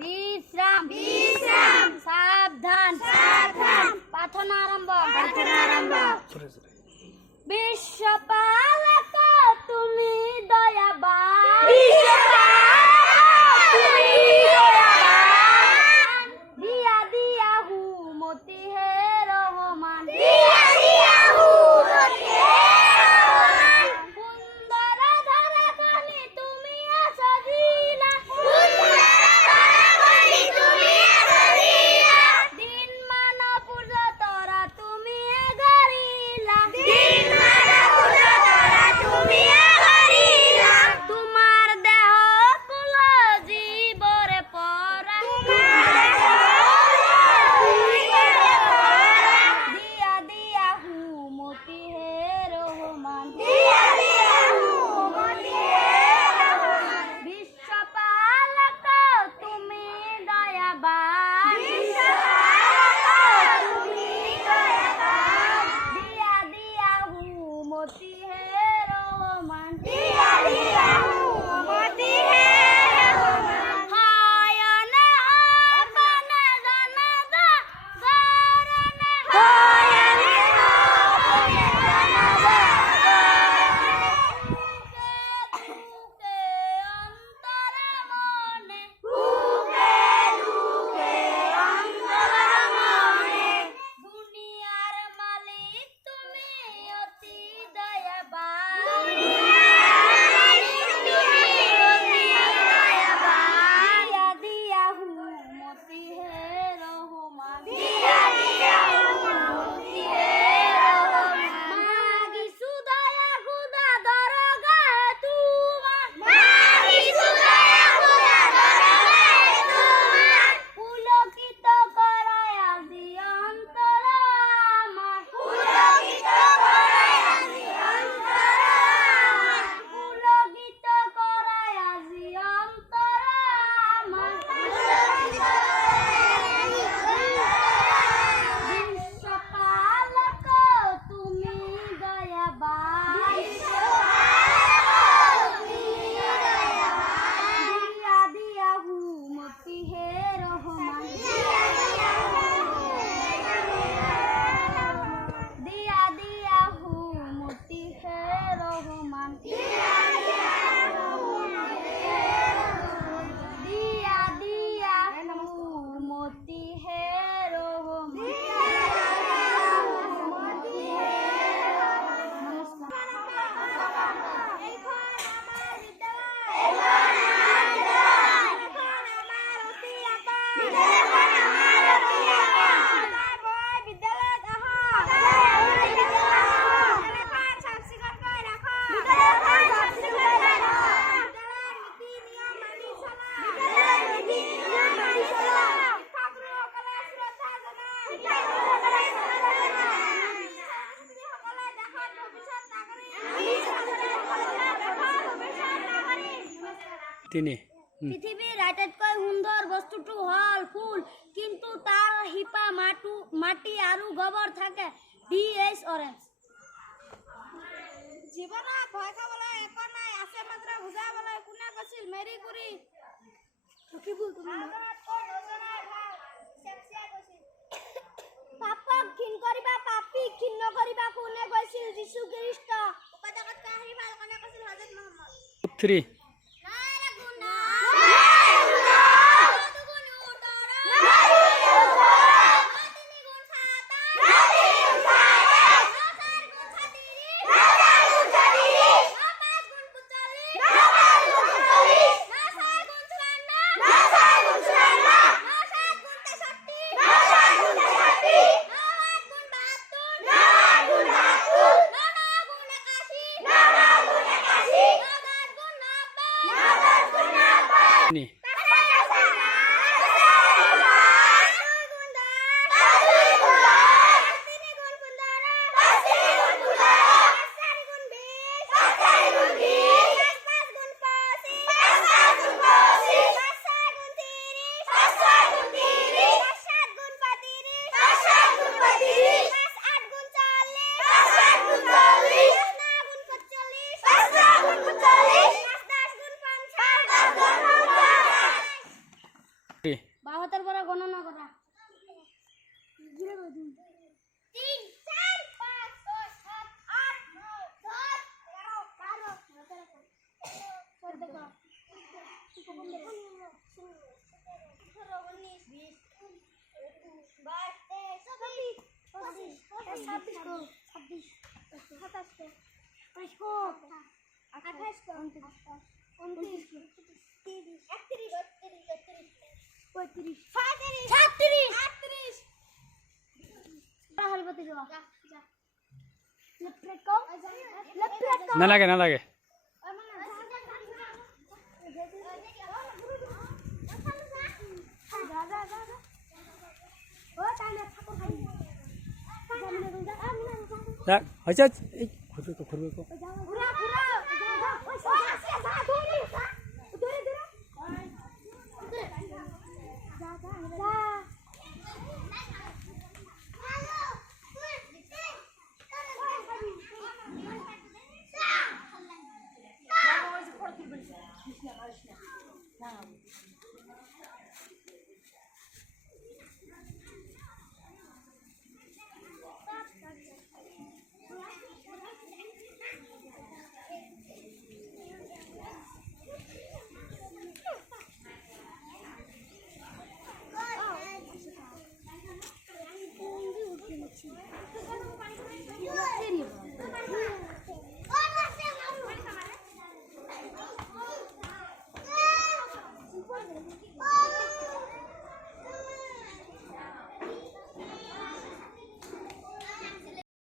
বিশ্রাম বিশ্রাম সাবধান সাবধান প্রার্থনা আরম্ভ প্রার্থনা আরম্ভ বিশ্বপালক তুমি দয়াবান দিয়া দিয়া হুমতি হে রহমান সুন্দর ধরা কানি তুমি আসিলা দিন মান পূজা তোরা তুমি গরিলা তোমার দেহ কুল জীবরে পরা দিয়া দিয়া হুমতি হে রহমান বিশ্বপালক তুমি দয়াবান দিয়া দিয়া হুমতি হে রহমান হায়নে আপনে জানাজা গরনে দুঃখে অন্তরে মনে দুনিয়ার মালিক তুমি অতি দয়াবান দিয়া দিয়া হুমতি হে রহমান মাগি সুদয়া খুদা দরগা তোমার পুলকিত করায় আজি অন্তর আমার পুলকিত করায় আজি অন্তর আমার বিশ্বপালক তুমি দয়াবান দিয়া দিয়া হুমতি হে রহমান দিয়া দিয়া হুমতি হে রহমান দিয়া দিয়া হুমতি হে রহমান তিনি পৃথিবীর আটাইতকৈ সুন্দর বস্তুটো হল ফুল, কিন্তু তার হিপা মাটি আৰু গোবৰ থাকে। D.H. অৰেঞ্জ। জীৱনত ভয় খাবলৈ একো নাই, আছে মাত্ৰ বুজাবলৈ। কোনে কৈছিল? মেৰী কুৰী। পাপক ঘিণ কৰিবা, পাপী ঘিণ নকৰিবা। কোনে কৈছিল? যীশু খ্ৰীষ্ট। উপাদকত কাহিনী ভাল কোনে কৈছিল? হযৰত মুহাম্মদ। 3 Nana গণনা করা 3 4 5 6 7 8 9 10 11 12 13 14 না লাগে না লাগে যাক হয়েছে এই ঘুরবে তো ঘুরবে তো যা